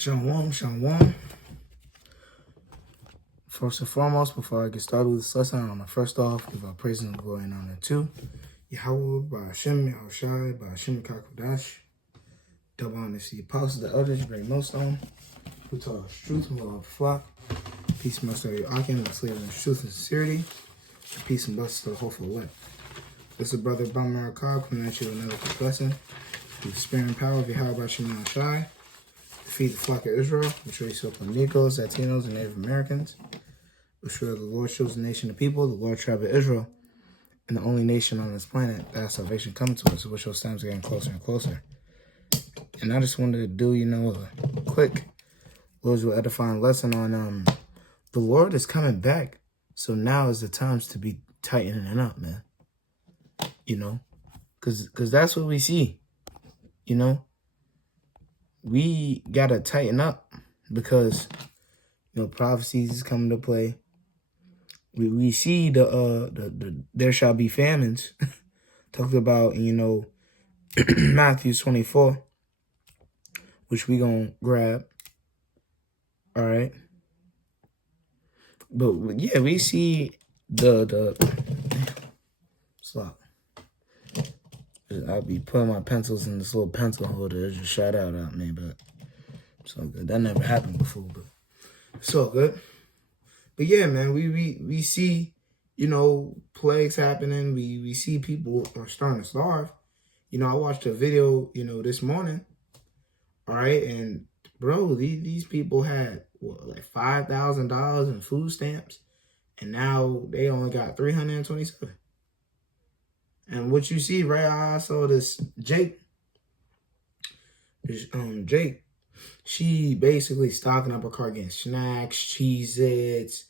Shalom, shalom. First and foremost, before I get started with this lesson, I want to first off give our praise and glory and honor to Yahweh, by Hashem, Yahushai, by Hashem, Kakodash. Double honor to the apostles, the elders, great millstone, who taught us truth and love the flock. Peace and mercy to your Akim, the slave in truth and sincerity. And peace and blessings to the hopeful elect. This is Brother Bamar Cobb coming at you with another quick lesson. Through the spirit and power of Yahweh, by Hashem, Yahushai. Feed the flock of Israel, which raise up on Negroes, Latinos, and Native Americans. Which the Lord chose the nation of people, the Lord tribe of Israel, and the only nation on this planet that has salvation coming to us, which those times are getting closer and closer. And I just wanted to do, a quick Lord's Will edifying lesson on the Lord is coming back. So now is the times to be tightening up, man. Because that's what we see, We got to tighten up because, prophecies is coming to play. We see the there shall be famines talked about, Matthew 24, which we gonna grab. All right. But yeah, we see the slop. I'll be putting my pencils in this little pencil holder. It just shot out at me, but it's all good. That never happened before, but it's all good. But yeah, man, we see, plagues happening. We see people are starting to starve. I watched a video, this morning. All right, and bro, these people had like $5,000 in food stamps, and now they only got 327. And what you see, right? I saw this Jake, she basically stocking up her car getting snacks, Cheez-Its,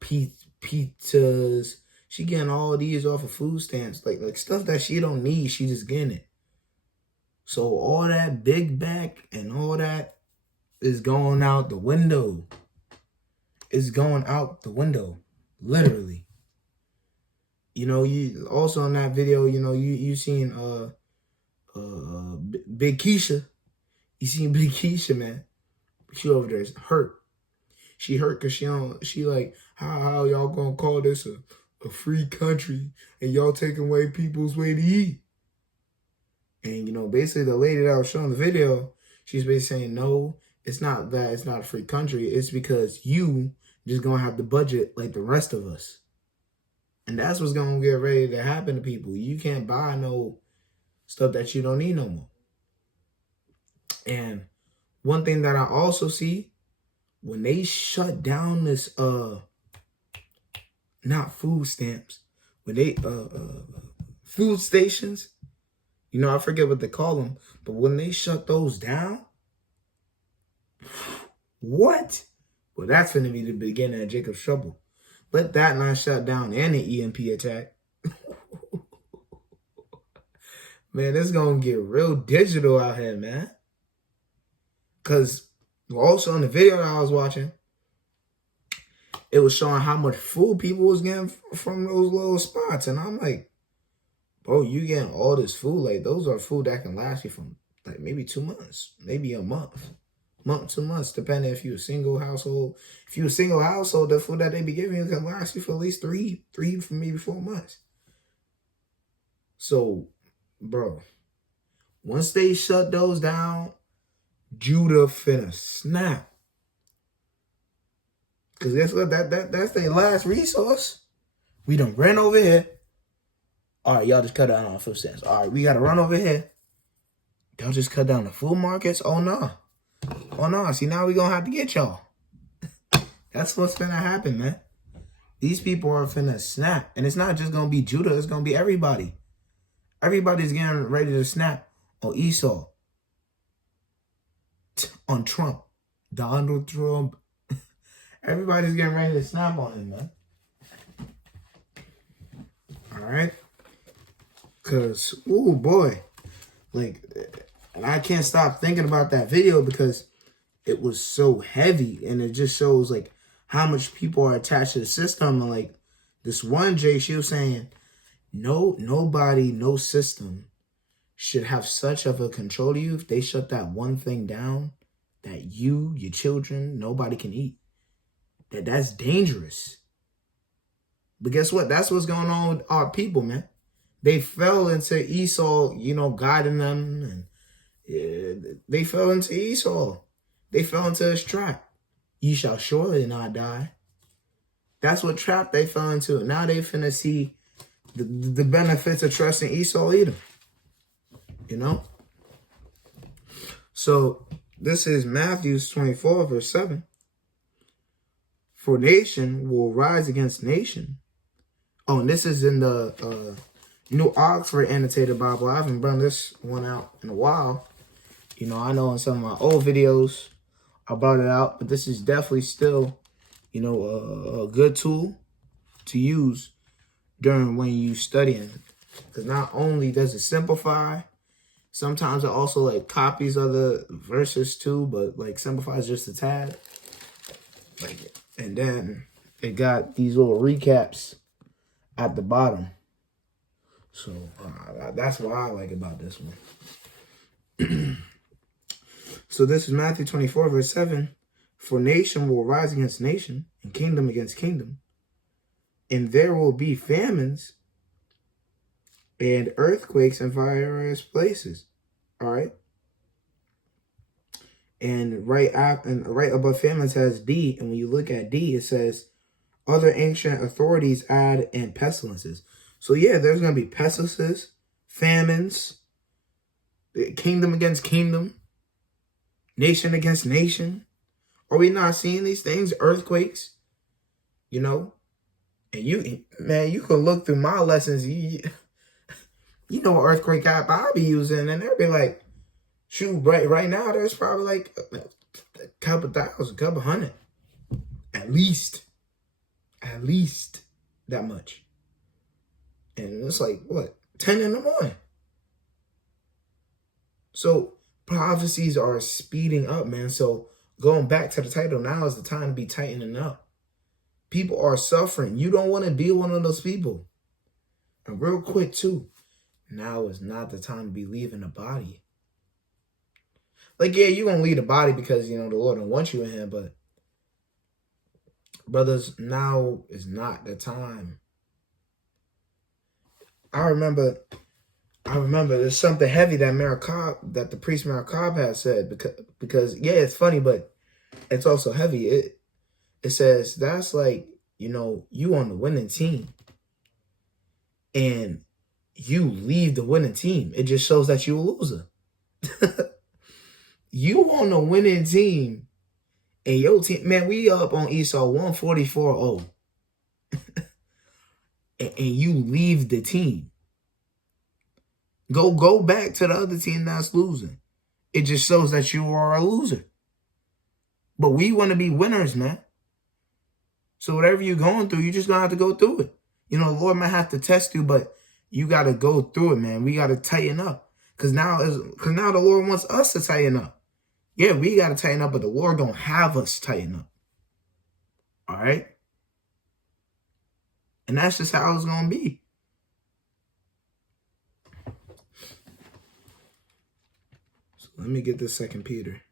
pizzas. She getting all these off of food stamps, like stuff that she don't need. She just getting it. So all that big back and all that is going out the window. It's going out the window, literally. You also in that video, you seen Big Keisha. You seen Big Keisha, man. She over there is hurt. She hurt because she like, how y'all gonna call this a free country and y'all taking away people's way to eat? And, basically the lady that was showing the video, she's basically saying, no, it's not that it's not a free country. It's because you just gonna have the budget like the rest of us. And that's what's gonna get ready to happen to people. You can't buy no stuff that you don't need no more. And one thing that I also see, when they shut down this not food stamps, when they food stations, I forget what they call them, but when they shut those down, what? Well, that's gonna be the beginning of Jacob's trouble. Let that not shut down and an EMP attack. Man, it's gonna get real digital out here, man. Because also in the video that I was watching, it was showing how much food people was getting from those little spots. And I'm like, bro, you getting all this food. Like, those are food that can last you from like maybe 2 months, maybe a month, 2 months, depending if you're a single household. If you're a single household, the food that they be giving you can last you for at least three, maybe 4 months. So, bro, once they shut those down, Judah finna snap. Because guess what? That's their last resource. We done ran over here. All right, y'all just cut down on food stamps. All right, we got to run over here. Y'all just cut down the food markets? Oh, no. Oh, no. See, now we going to have to get y'all. That's what's finna happen, man. These people are finna snap. And it's not just going to be Judah. It's going to be everybody. Everybody's getting ready to snap on Esau. On Trump. Donald Trump. Everybody's getting ready to snap on him, man. All right? Because, ooh, boy. And I can't stop thinking about that video because it was so heavy. And it just shows, how much people are attached to the system. And, this one Jay, she was saying, nobody, no system should have such of a control of you. If they shut that one thing down, that you, your children, nobody can eat. That's dangerous. But guess what? That's what's going on with our people, man. They fell into Esau, guiding them, and they fell into Esau. They fell into his trap. You shall surely not die. That's what trap they fell into. Now they finna see the benefits of trusting Esau Edom. So this is Matthew 24, verse 7. For nation will rise against nation. Oh, and this is in the New Oxford Annotated Bible. I haven't brought this one out in a while. I know in some of my old videos I brought it out, but this is definitely still, a good tool to use during when you studying. Because not only does it simplify, sometimes it also copies other verses too, but simplifies just a tad. And then it got these little recaps at the bottom. So that's what I like about this one. So this is Matthew 24, verse 7. For nation will rise against nation, and kingdom against kingdom. And there will be famines and earthquakes in various places. All right. And right above famines has D. And when you look at D, it says other ancient authorities add and pestilences. So yeah, there's going to be pestilences, famines, kingdom against kingdom, nation against nation. Are we not seeing these things? Earthquakes, And you can look through my lessons. You know what earthquake app I'll be using, and they'll be like, shoot, right now there's probably a couple thousand, couple hundred. At least that much. And it's what? 10 in the morning. So prophecies are speeding up, man. So going back to the title, now is the time to be tightening up. People are suffering. You don't want to be one of those people. And real quick too, now is not the time to be leaving the body. Yeah, you're going to leave the body because, the Lord don't want you in here, but brothers, now is not the time. I remember there's something heavy that the priest Maracab has said, because yeah, it's funny, but it's also heavy. It says that's you on the winning team and you leave the winning team. It just shows that you're a loser. You on the winning team and your team, man, we up on Esau 144-0. and you leave the team. Go back to the other team that's losing. It just shows that you are a loser. But we want to be winners, man. So whatever you're going through, you just going to have to go through it. The Lord might have to test you, but you got to go through it, man. We got to tighten up. Because now the Lord wants us to tighten up. Yeah, we got to tighten up, but the Lord don't have us tighten up. All right? And that's just how it's going to be. So let me get this 2 Peter.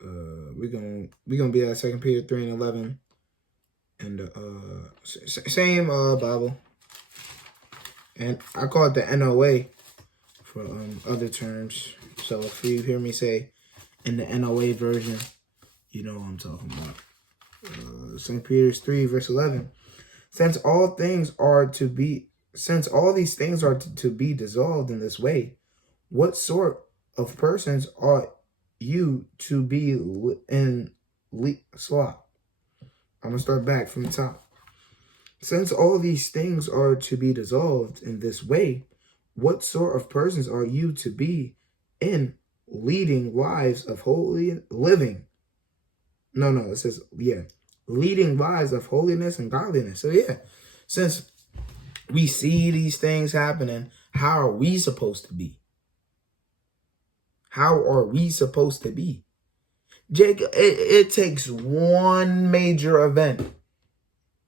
We're gonna be at 2 Peter 3:11. And same Bible. And I call it the NOA for other terms. So if you hear me say in the NOA version, you know what I'm talking about. 2 Peter 3, verse 11. Since all these things are to be dissolved in this way, what sort of persons ought you to be in slop? I'm going to start back from the top. Since all these things are to be dissolved in this way, what sort of persons are you to be in leading lives of holy living? No, it says, leading lives of holiness and godliness. So yeah, since we see these things happening, how are we supposed to be? How are we supposed to be? Jacob, it takes one major event,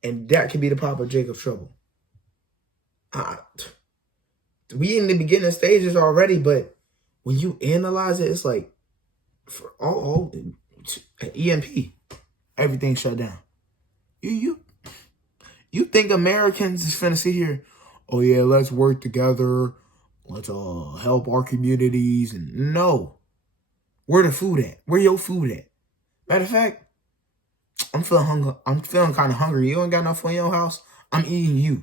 and that could be the pop of Jacob's trouble. We in the beginning stages already, but when you analyze it, it's like For EMP, everything shut down. You think Americans is finna sit here? Oh yeah, let's work together. Let's help our communities. And no, where the food at? Where your food at? Matter of fact, I'm feeling hungry. I'm feeling kind of hungry. You ain't got enough for your house. I'm eating you.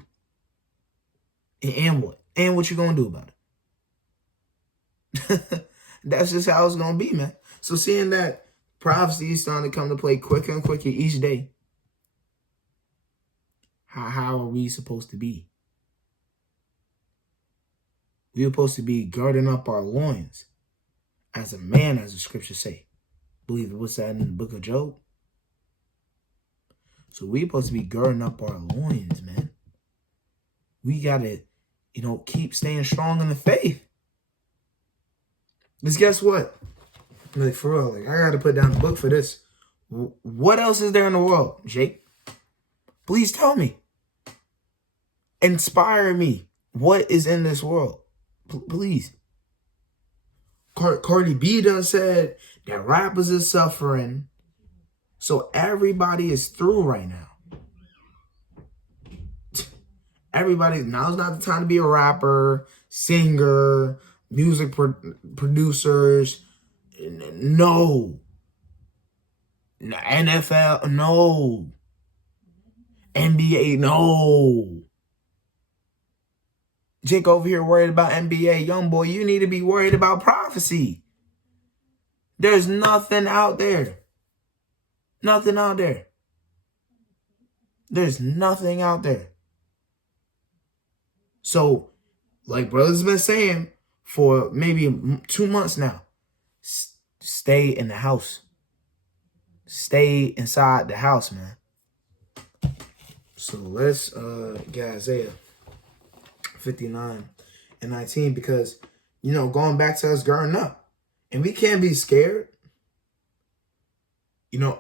And what? And what you gonna do about it? That's just how it's gonna be, man. So seeing that prophecy is starting to come to play quicker and quicker each day, how are we supposed to be? We're supposed to be girding up our loins as a man, as the scriptures say. Believe it. What's that in the book of Job? So we're supposed to be girding up our loins, man. We gotta, keep staying strong in the faith. Because guess what? Like, for real, I gotta put down the book for this. What else is there in the world, Jake? Please tell me. Inspire me. What is in this world? Please. Cardi B done said that rappers is suffering. So everybody is through right now. Everybody, now's not the time to be a rapper, singer, music producers. No. NFL, no. NBA, no. Jake over here worried about NBA. Young boy, you need to be worried about prophecy. There's nothing out there. Nothing out there. There's nothing out there. So, like brother's been saying for maybe 2 months now, stay in the house. Stay inside the house, man. So let's get Isaiah 59:19, because, going back to us growing up, and we can't be scared.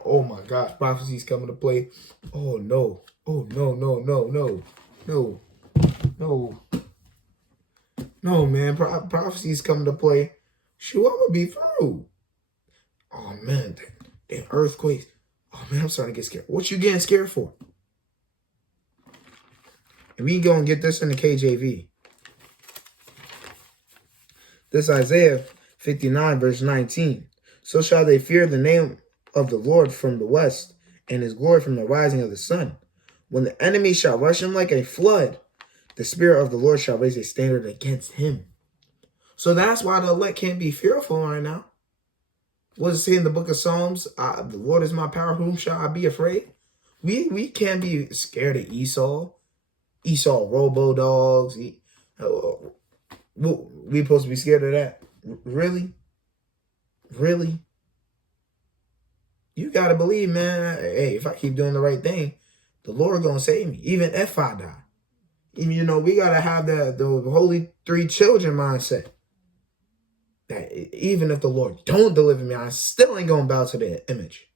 Oh my gosh, prophecy's coming to play. Oh no. Oh no, no, no, no, no, no. No, man, prophecy's coming to play. Shoot, I'm gonna be through. Oh man, the earthquakes. Oh man, I'm starting to get scared. What you getting scared for? And we go and get this in the KJV. This Isaiah 59:19. So shall they fear the name of the Lord from the west, and his glory from the rising of the sun. When the enemy shall rush him like a flood, the Spirit of the Lord shall raise a standard against him. So that's why the elect can't be fearful right now. What does it say in the book of Psalms? The Lord is my power, whom shall I be afraid? We can't be scared of Esau. Esau robo-dogs. We supposed to be scared of that? Really? Really? You got to believe, man. Hey, if I keep doing the right thing, the Lord going to save me, even if I die. We got to have the holy 3 children mindset. That even if the Lord don't deliver me, I still ain't going to bow to the image.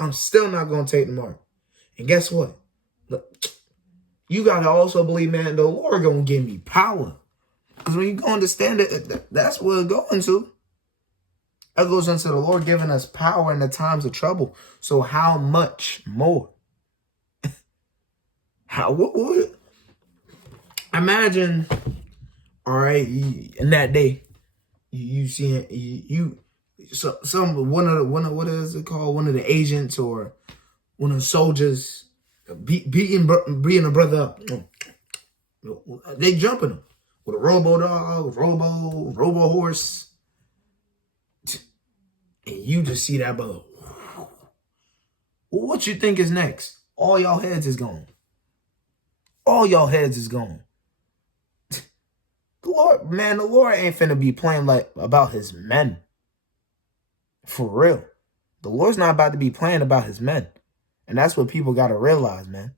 I'm still not going to take the mark. And guess what? Look, you got to also believe, man, the Lord going to give me power. Because when you go understand it, that's what it's going to. That goes into the Lord giving us power in the times of trouble. So how much more? What? Imagine, all right, in that day, you seeing one of the agents or one of the soldiers beating a brother up. They jumping him with a robo dog, robo horse. And you just see that brother. What you think is next? All y'all heads is gone. All y'all heads is gone. The Lord ain't finna be playing about his men. For real. The Lord's not about to be playing about his men. And that's what people got to realize, man.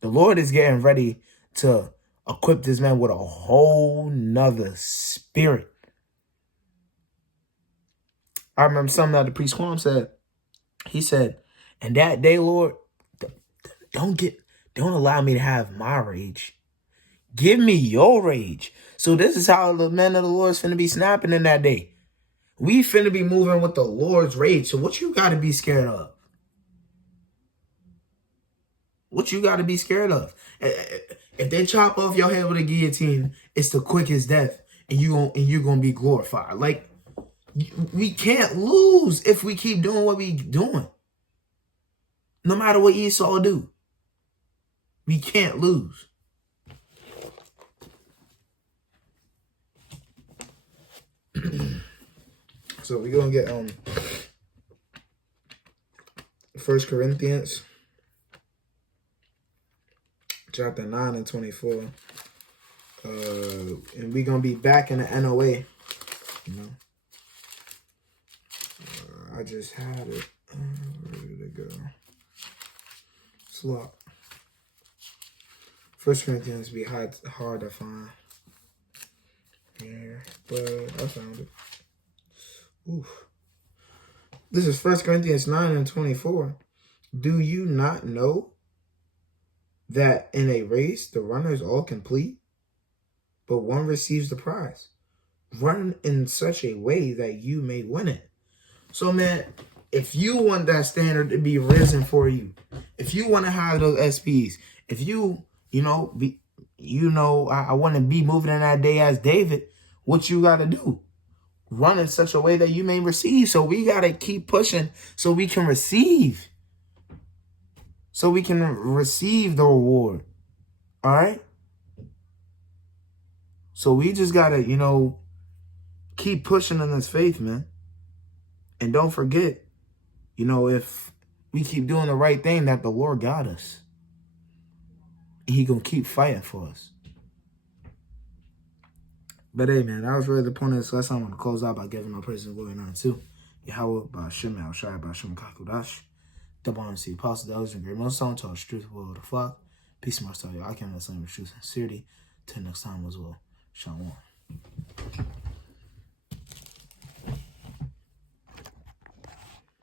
The Lord is getting ready to equip this man with a whole nother spirit. I remember something that the priest Quam said. He said, "And that day, Lord, don't allow me to have my rage. Give me your rage." So this is how the men of the Lord is finna be snapping in that day. We finna be moving with the Lord's rage. So what you got to be scared of? What you got to be scared of? If they chop off your head with a guillotine, it's the quickest death, and you're gonna be glorified. Like, we can't lose if we keep doing what we doing. No matter what Esau do, we can't lose. So we're gonna get 1 Corinthians chapter 9 and 24. And we're gonna be back in the NOA. You know, I just had it. Where did it go? Slot. 1 Corinthians be hard to find here, but I found it. Oof. This is 1 Corinthians 9 and 24. Do you not know that in a race the runners all complete, but one receives the prize? Run in such a way that you may win it. So, man, if you want that standard to be risen for you, if you want to have those SPs, if I want to be moving in that day as David, what you got to do? Run in such a way that you may receive. So we got to keep pushing so we can receive. So we can receive the reward. All right? So we just got to, keep pushing in this faith, man. And don't forget, if we keep doing the right thing, that the Lord got us. And He going to keep fighting for us. But hey, man, that was really the point of this lesson. I'm going to close out by giving my praise and glory and honor to Yahweh, Ba'ashem, Al-Shai, Ba'ashem, Kakudash, double honor to the apostles, the elders, and great millstone, to all the truth, will of the flock. Peace and mercy to all. I can't let some truth and sincerity. Till next time as well. Shalom.